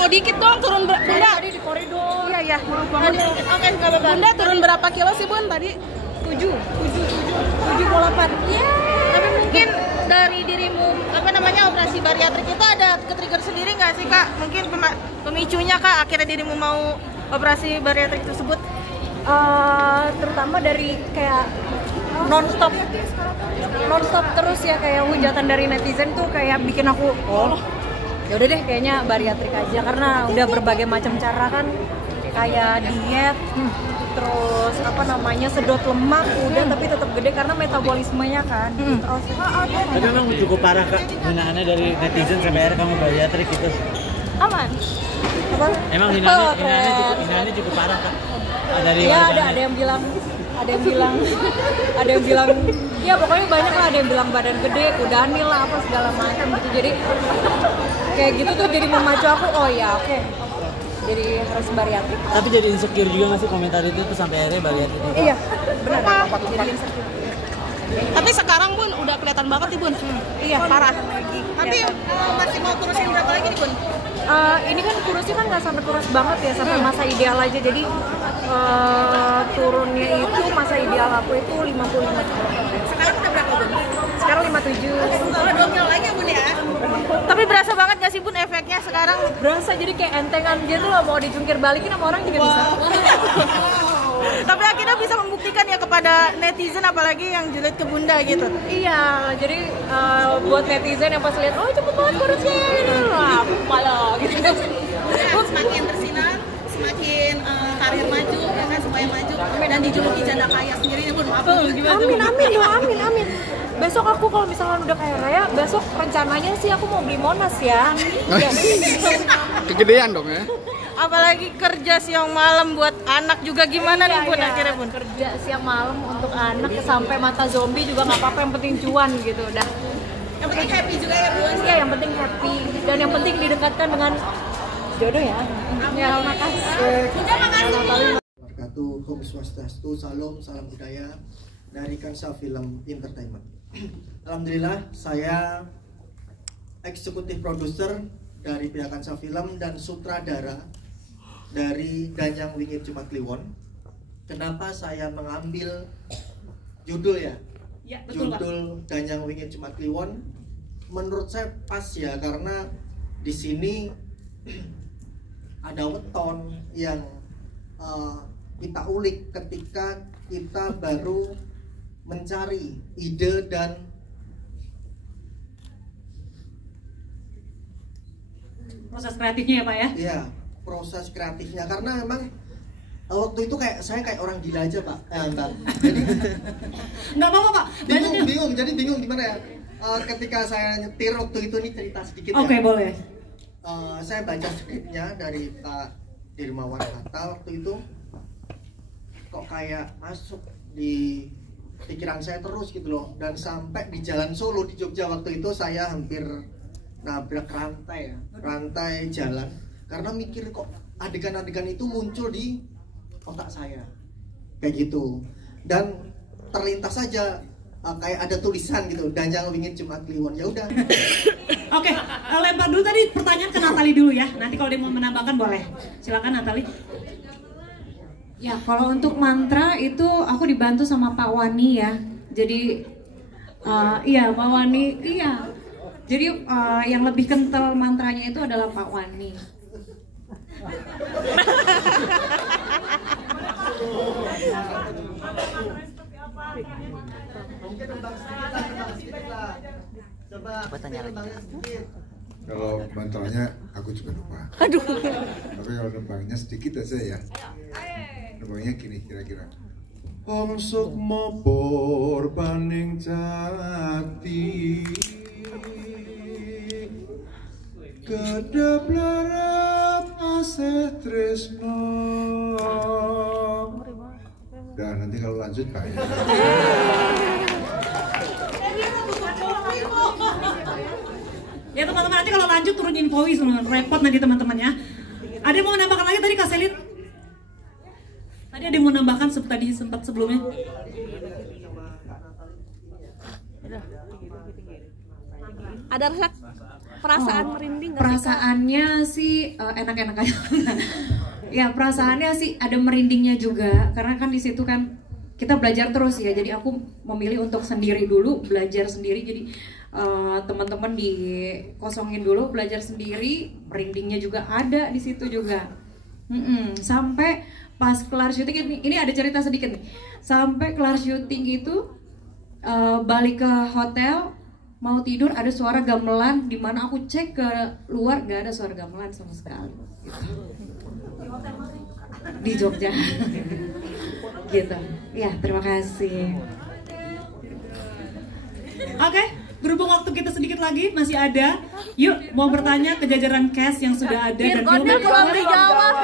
mau dikit dong turun Bunda. Tadi di koridor. Iya. Oke, nggak apa-apa. Bunda turun berapa kilo sih Bun tadi? 7,8. Iya. Tapi mungkin dari dirimu operasi bariatrik itu ada ke-trigger sendiri nggak sih Kak? Mungkin pemicunya Kak akhirnya dirimu mau operasi bariatrik tersebut? Terutama dari kayak nonstop terus ya, kayak hujatan dari netizen tuh kayak bikin aku ya udah deh kayaknya bariatrik aja, karena udah berbagai macam cara kan, kayak diet, terus sedot lemak udah tapi tetap gede karena metabolismenya kan. Terus tapi memang cukup parah Kak hinaannya dari netizen sampai akhirnya kamu bariatrik gitu. Aman. Emang hinaannya cukup parah Kak. Ada yang bilang ya pokoknya banyak lah, ada yang bilang badan gede, kudanil lah apa segala macam gitu. Jadi kayak gitu tuh jadi memacu aku, oke. Jadi harus bariatrik. Tapi jadi insecure juga nggak sih komentar itu tuh sampai akhirnya bariatrik? Iya, benar. Jadi insecure. Tapi sekarang Bun udah kelihatan banget nih Bun. Iya, parah. Tapi masih mau kurusin berapa lagi nih Bun? Ini kan kurusnya kan nggak sampai kurus banget ya, sampai masa ideal aja. Jadi turunnya itu masa ideal aku itu 55 kilo. Sekarang udah berapa Bun? Sekarang 57. Oh, 2 kilo lagi ya Bun ya? Tapi berasa banget gak sih Bun efeknya sekarang? Berasa, jadi kayak entengan gitu loh, mau dijungkir balikin sama orang juga bisa. Tapi akhirnya bisa membuktikan ya kepada netizen, apalagi yang julid ke Bunda gitu. Iya, jadi buat netizen yang pas lihat, cepet banget kurusnya gitu. Aku malah gitu. Semakin bersinar, semakin karir maju, ya kan, semuanya maju. Dan dijuluki janda kaya sendiri ya Bun. Amin. Besok aku kalau misalkan udah kaya raya, besok rencananya sih aku mau beli Monas ya. Kegedean dong ya. Apalagi kerja siang malam buat anak juga, gimana nih Bun akhirnya Bun? Kerja siang malam untuk anak sampai mata zombie juga nggak apa-apa, yang penting cuan gitu udah. Yang penting happy juga ya Bun? Iya, yang penting happy, dan yang penting didekatkan dengan jodoh ya. Ya, makasih. Bunda makasih. Om Swastiastu, salam budaya dari Kansa Film Entertainment. Alhamdulillah, saya eksekutif produser dari pihak Kansa Film dan sutradara dari Danyang Wingit Jumat Kliwon. Kenapa saya mengambil judul ya? Ya, betul, judul Pak. Danyang Wingit Jumat Kliwon menurut saya pas ya, karena di sini ada weton yang kita ulik ketika kita baru mencari ide dan proses kreatifnya ya Pak ya? Iya, proses kreatifnya, karena memang waktu itu saya kayak orang gila aja Pak. Enggak. Jadi nggak apa-apa Pak. Bingung gimana ya? Ketika saya nyetir waktu itu, nih cerita sedikit ya. Oke, boleh. Saya baca skripnya dari Pak Dirmawan Hatta waktu itu, kok kayak masuk di pikiran saya terus gitu loh. Dan sampai di Jalan Solo di Jogja waktu itu saya hampir nabrak rantai jalan, karena mikir kok adegan-adegan itu muncul di otak saya kayak gitu, dan terlintas saja kayak ada tulisan gitu, Danyang Wingit Jumat Kliwon. Ya udah. Oke, lempar dulu tadi pertanyaan ke Natali dulu ya. Nanti kalau dia mau menambahkan boleh. Silakan Natali. Ya, kalau untuk mantra itu aku dibantu sama Pak Wani ya. Jadi iya Pak Wani, iya. Jadi yang lebih kental mantranya itu adalah Pak Wani. Coba tanya lagi. Kalau mantranya aku juga lupa. Aduh. Tapi kalau nembangnya sedikit aja ya. Nembangnya gini kira-kira. Om Sukmo Purbaning Jati Kedap larap asih tresno. Dan nanti kalau lanjut banyak. Ya teman-teman, nanti kalau lanjut turun invoice, repot nanti teman-teman ya. Ada yang mau menambahkan lagi tadi Kak Selin? Tadi ada yang mau menambahkan tadi sempat sebelumnya? Ada rasa perasaan merinding nggak sih, Kak? Perasaannya sih enak-enak aja. Ya perasaannya sih ada merindingnya juga karena kan di situ kan kita belajar terus ya. Jadi aku memilih untuk sendiri dulu, belajar sendiri. Jadi teman-teman dikosongin dulu, belajar sendiri. Merindingnya juga ada di situ juga. Sampai pas kelar syuting ini ada cerita sedikit nih. Sampai kelar syuting itu balik ke hotel mau tidur ada suara gamelan, di mana aku cek ke luar gak ada suara gamelan sama sekali. Di Jogja. Gitu. Ya, terima kasih. Oke, berhubung waktu kita sedikit lagi masih ada. Yuk, mau bertanya ke jajaran cast yang sudah ada dan Virgonnya belum dijawab.